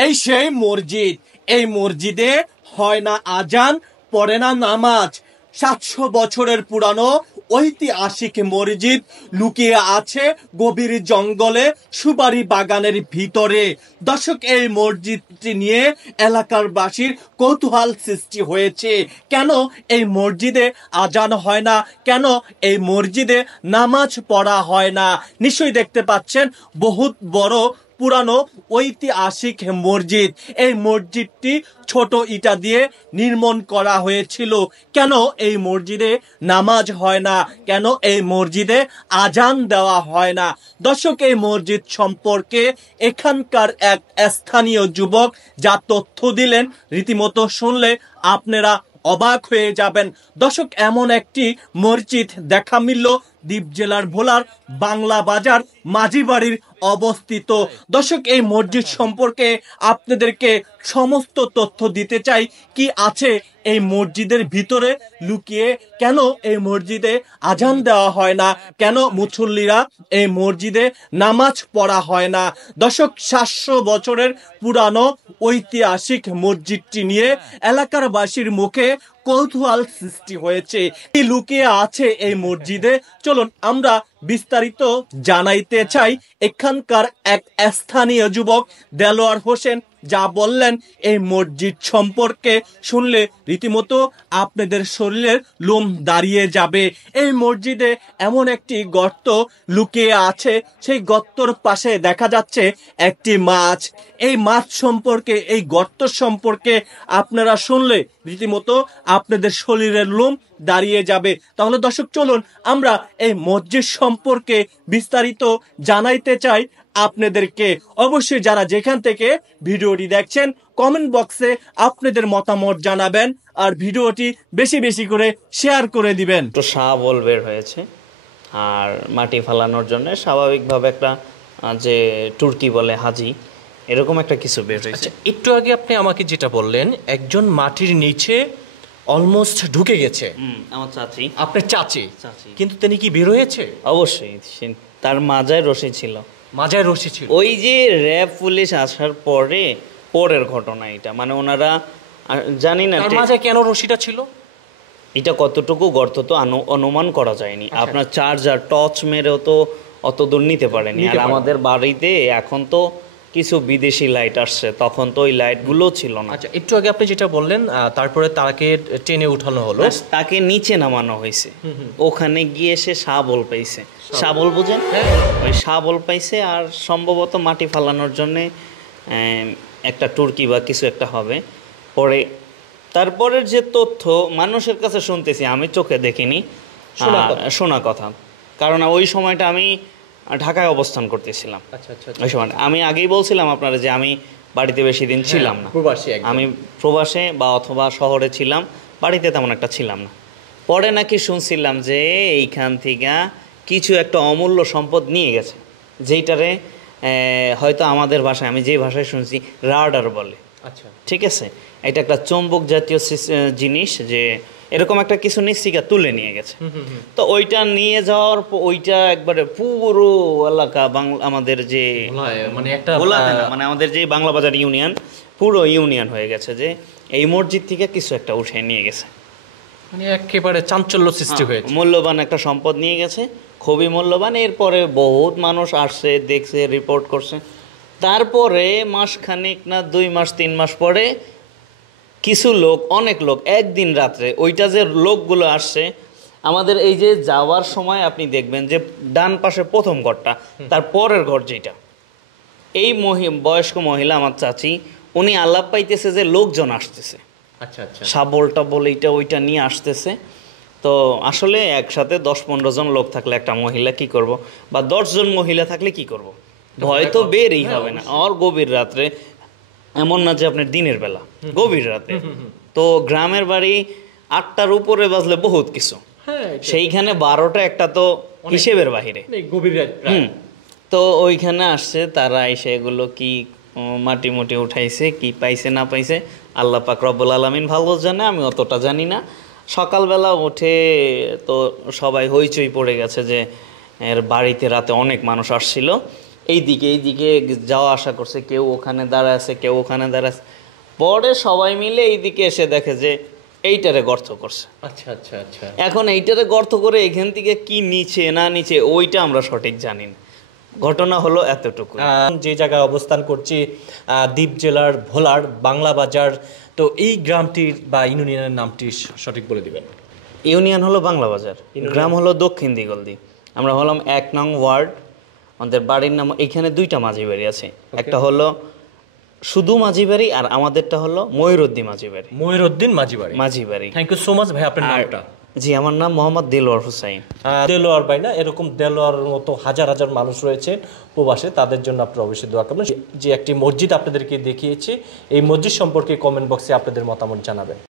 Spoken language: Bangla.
এই সেই মসজিদ। এই মসজিদে হয় না আজান, পড়ে না নামাজ। 700 বছরের পুরানো ঐতিহাসিক মসজিদ লুকিয়ে আছে গভীর জঙ্গলে, সুপারি বাগানের ভিতরে। দর্শক, এই মসজিদটি নিয়ে এলাকার বাসীর কৌতূহল সৃষ্টি হয়েছে। কেন এই মসজিদে আজান হয় না, কেন এই মসজিদে নামাজ পড়া হয় না? নিশ্চয়ই দেখতে পাচ্ছেন বহুত বড় পুরানো ঐতিহাসিক মসজিদ। এই মসজিদটি ছোট ইটা দিয়ে নির্মাণ করা হয়েছিল। কেন এই মসজিদে নামাজ হয় না, কেন এই মসজিদে আজান দেওয়া হয় না? দর্শক, এই মসজিদ সম্পর্কে এখানকার এক স্থানীয় যুবক যা তথ্য দিলেন, রীতিমতো শুনলে আপনারা অবাক হয়ে যাবেন। দর্শক, এমন একটি মসজিদ দেখা মিলল দ্বীপ জেলার ভোলার বাংলা বাজার মাঝিবাড়ির অবস্থিত। দর্শক, এই মসজিদ সম্পর্কে আপনাদেরকে সমস্ত তথ্য দিতে চাই। কি আছে এই মসজিদের ভিতরে লুকিয়ে? কেন এই মসজিদে আজান দেওয়া হয় না, কেন মুসল্লিরা এই মসজিদে নামাজ পড়া হয় না? দর্শক, 700 বছরের পুরানো ঐতিহাসিক মসজিদটি নিয়ে এলাকার বাসীর মুখে কৌতূহল সৃষ্টি হয়েছে। কি লুকিয়ে আছে এই মসজিদে? চলুন আমরা বিস্তারিত জানাইতে চাই। এখানকার এক স্থানীয় যুবক দেলোয়ার হোসেন যা বললেন এই মসজিদ সম্পর্কে শুনলে রীতিমতো আপনাদের শরীরের লোম দাঁড়িয়ে যাবে। এই মসজিদে এমন একটি গর্ত লুকিয়ে আছে, সেই গর্তর পাশে দেখা যাচ্ছে একটি মাছ। এই মাছ সম্পর্কে, এই গর্ত সম্পর্কে আপনারা শুনলে রীতিমতো আপনাদের শরীরের লোম দাঁড়িয়ে যাবে। তাহলে দর্শক, চলুন আমরা এই মসজিদ সম্পর্কে বিস্তারিত জানাইতে চাই আপনাদেরকে। অবশ্যই যারা যেখান থেকে ভিডিওটি দেখছেন কমেন্ট বক্সে আপনাদের মতামত জানাবেন, আর ভিডিওটি বেশি বেশি করে শেয়ার করে দিবেন। তো শাবল বের হয়েছে, আর মাটি ফালানোর জন্য স্বাভাবিকভাবে একটা যে টুর্কি বলে হাজি, এরকম একটা কিছু বের হয়েছে। একটু আগে আপনি আমাকে যেটা বললেন, একজন মাটির নিচে অলমোস্ট ঢুকে গেছে। আমার চাচি। আপনার চাচি? কিন্তু তিনি কি বের হয়েছে? অবশ্যই, তার মাজায় রশি ছিল। মাজায় রশি ছিল? ওই যে র্যাব পুলিশ আসার পরের ঘটনা এটা, মানে ওনারা জানি না মাজায় কেন রশিটা ছিল। এটা কতটুকু গর্ত তো অনুমান করা যায়নি। আপনার চার্জার টর্চ মেরেও তো অত দূর নিতে পারেনি। আর আমাদের বাড়িতে এখন তো কিছু বিদেশি লাইট আসছে, তখন তো ওই লাইটগুলো ছিল না। আচ্ছা, একটু আগে আপনি যেটা বললেন, তারপরে তাকে টেনে উঠানো হলো, তাকে নিচে নামানো হয়েছে। ওখানে গিয়ে সে শাবল পাইছে। শাবল বুঝেন? ওই শাবল পাইছে, আর সম্ভবত মাটি ফালানোর জন্যে একটা টুর্কি বা কিছু একটা হবে। পরে তারপরের যে তথ্য মানুষের কাছে শুনতেছি, আমি চোখে দেখিনি, শোনা কথা। কারণ ওই সময়টা আমি ঢাকায় অবস্থান করতেছিলাম। ওই সময় আমি আগেই বলছিলাম আপনারা যে আমি বাড়িতে বেশি দিন ছিলাম না, আমি প্রবাসে বা অথবা শহরে ছিলাম, বাড়িতে তেমন একটা ছিলাম না। পরে নাকি শুনছিলাম যে এইখান থেকে কিছু একটা অমূল্য সম্পদ নিয়ে গেছে, যেইটারে হয়তো আমাদের ভাষায়, আমি যে ভাষায় শুনছি, রাডার বলে। আচ্ছা, ঠিক আছে, এটা একটা চৌম্বক জাতীয় জিনিস, যে এরকম একটা কিছু নিশ্চিকা তুলে নিয়ে গেছে। তো ওইটা নিয়ে যাওয়ার ওইটা একবারে পুরো এলাকা আমাদের যে মানে আমাদের যে বাংলা বাজার ইউনিয়ন, পুরো ইউনিয়ন হয়ে গেছে যে এই মসজিদ থেকে কিছু একটা উঠে নিয়ে গেছে। মানে একেবারে চাঞ্চল্য সৃষ্টি হয়েছে। মূল্যবান একটা সম্পদ নিয়ে গেছে, খুবই মূল্যবান। এরপরে বহুত মানুষ আসছে, দেখছে, রিপোর্ট করছে। তারপরে মাসখানেক না 2 মাস 3 মাস পরে কিছু লোক, অনেক লোক একদিন রাত্রে, ওইটা যে লোকগুলো আসছে, আমাদের এই যে যাওয়ার সময় আপনি দেখবেন যে ডান পাশে প্রথম ঘরটা, তার পরের ঘর যেটা, এই বয়স্ক মহিলা আমার চাচি, উনি আলাপ পাইতেছে যে লোকজন আসতেছে। আচ্ছা আচ্ছা, শাবলটা বলে এইটা ওইটা নিয়ে আসতেছে। তো আসলে একসাথে 10-15 জন লোক থাকলে একটা মহিলা কি করব, বা 10 জন মহিলা থাকলে কি করব, ভয় তো বেরই হবে না। আর গভীর রাত্রে, এমন না যে আপনার দিনের বেলা, গভীর রাতে। তো গ্রামের বাড়ি 8টার উপরে বাজলে বহুত কিছু, সেইখানে 12টা একটা তো হিসেবের বাহিরে, গভীর রাত। তো ওইখানে আসছে তারা, এসে এগুলো কি মাটি মুটি উঠাইছে, কি পাইছে না পাইছে আল্লাহ পাক রব্বুল আলামিন ভালো জানে, আমি অতটা জানি না। সকালবেলা উঠে তো সবাই হইচই পড়ে গেছে যে এর বাড়িতে রাতে অনেক মানুষ আসছিল। এইদিকে যাওয়া আসা করছে, কেউ ওখানে দাঁড়ায় আছে, কেউ ওখানে দাঁড়ায় আছে। পরে সবাই মিলে এইদিকে এসে দেখে যে এইটারে গর্ত করছে। আচ্ছা আচ্ছা আচ্ছা। এখন এইটারে গর্ত করে এখান থেকে কি নিচে না নিচে ওইটা আমরা সঠিক জানি না। ঘটনা হলো এতটুকু। যে জায়গায় অবস্থান করছি দ্বীপ জেলার ভোলার বাংলা বাজার, তো এই গ্রামটির বা ইউনিয়নের নামটি সঠিক বলে দিবেন। ইউনিয়ন হলো বাংলা বাজার, গ্রাম হলো দক্ষিণ দিগলদি। আমরা হলাম 1 নং ওয়ার্ড। আমাদের বাড়ির নাম, এখানে 2টা মাঝি বাড়ি আছে, একটা হলো শুধু মাঝি বাড়ি আর আমাদেরটা হলো ময়ূরউদ্দিন মাঝি বাড়ি। ময়ূরউদ্দিন মাঝি বাড়ি। থ্যাংক ইউ সো মাচ ভাই, আপনার নামটা? জি, আমার নাম মোহাম্মদ দেলোয়ার হুসাইন। দেলোয়ার ভাই না, এরকম দেলোয়ার মতো হাজার হাজার মানুষ রয়েছে প্রবাসে, তাদের জন্য আপনারা অবশ্যই দোয়া করবেন। যে একটি মসজিদ আপনাদেরকে দেখিয়েছি, এই মসজিদ সম্পর্কে কমেন্ট বক্সে আপনাদের মতামত জানাবেন।